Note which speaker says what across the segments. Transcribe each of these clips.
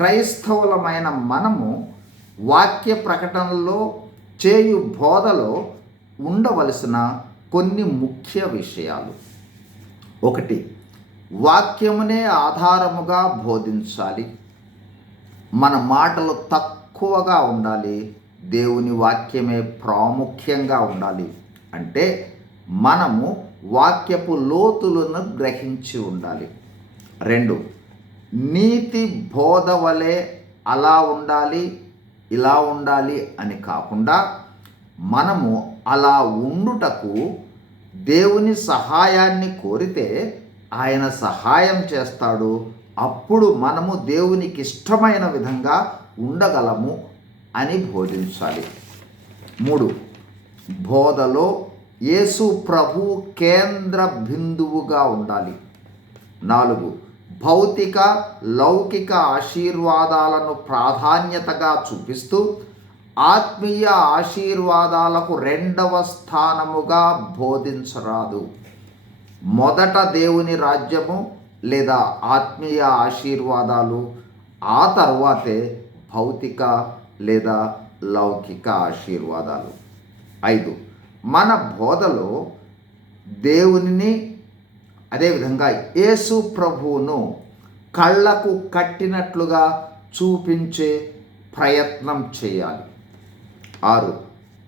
Speaker 1: క్రైస్తవులమైన మనము వాక్య ప్రకటనలో చేయు బోధలో ఉండవలసిన కొన్ని ముఖ్య విషయాలు. ఒకటి వాక్యమునే ఆధారముగా బోధించాలి. మన మాటలు తక్కువగా ఉండాలి. దేవుని వాక్యమే ప్రాముఖ్యంగా ఉండాలి. అంటే మనము వాక్యపు లోతులను గ్రహించి ఉండాలి. రెండు నీతి బోధ వలె అలా ఉండాలి ఇలా ఉండాలి అని కాకుండా మనము అలా ఉండుటకు దేవుని సహాయాన్ని కోరితే ఆయన సహాయం చేస్తాడు. అప్పుడు మనము దేవునికి ఇష్టమైన విధంగా ఉండగలము అని బోధించాలి. మూడు బోధలో యేసు ప్రభు కేంద్ర బిందువుగా ఉండాలి. నాలుగు భౌతిక లౌకిక ఆశీర్వాదాలను ప్రాధాన్యతగా చూపిస్తూ ఆత్మీయ ఆశీర్వాదాలకు రెండవ స్థానముగా బోధించరాదు. మొదట దేవుని రాజ్యము లేదా ఆత్మీయ ఆశీర్వాదాలు ఆ తర్వాతే భౌతిక లేదా లౌకిక ఆశీర్వాదాలు. ఐదు. మన బోధలో దేవునిని అదేవిధంగా యేసు ప్రభువును కళ్ళకు కట్టినట్లుగా చూపించే ప్రయత్నం చేయాలి. ఆరు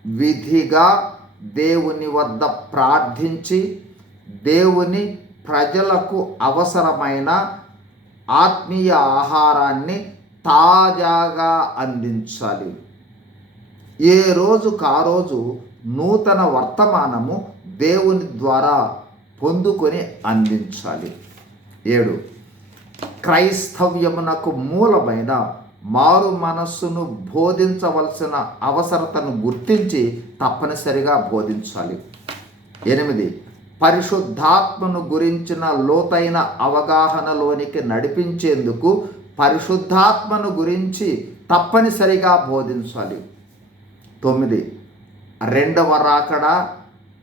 Speaker 1: విధిగా దేవుని వద్ద ప్రార్థించి దేవుని ప్రజలకు అవసరమైన ఆత్మీయ ఆహారాన్ని తాజాగా అందించాలి. ఏ రోజుకు ఆ రోజు నూతన వర్తమానము దేవుని ద్వారా పొందుకొని అందించాలి. ఏడు. క్రైస్తవ్యమునకు మూలమైన మారు మనస్సును బోధించవలసిన అవసరతను గుర్తించి తప్పనిసరిగా బోధించాలి. ఎనిమిది. పరిశుద్ధాత్మను గురించిన లోతైన అవగాహనలోనికి నడిపించేందుకు పరిశుద్ధాత్మను గురించి తప్పనిసరిగా బోధించాలి. తొమ్మిది. రెండవ రాకడ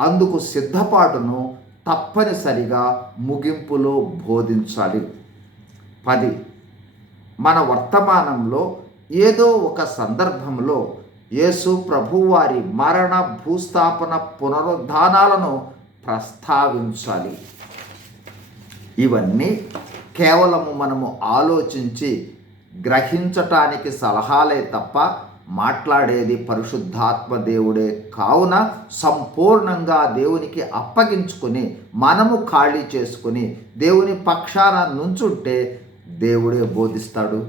Speaker 1: అందుకు సిద్ధపాటును తప్పనిసరిగా ముగింపులో బోధించాలి. పది. మన వర్తమానంలో ఏదో ఒక సందర్భంలో యేసు ప్రభువారి మరణ భూస్థాపన పునరుద్ధానాలను ప్రస్తావించాలి. ఇవన్నీ కేవలము మనము ఆలోచించి గ్రహించటానికి సలహాలే తప్ప మాట్లాడేది పరిశుద్ధాత్మ దేవుడే కావున సంపూర్ణంగా దేవునికి అప్పగించుకొని మనము ఖాళీ చేసుకుని దేవుని పక్షాన నుంచుంటే దేవుడే బోధిస్తాడు.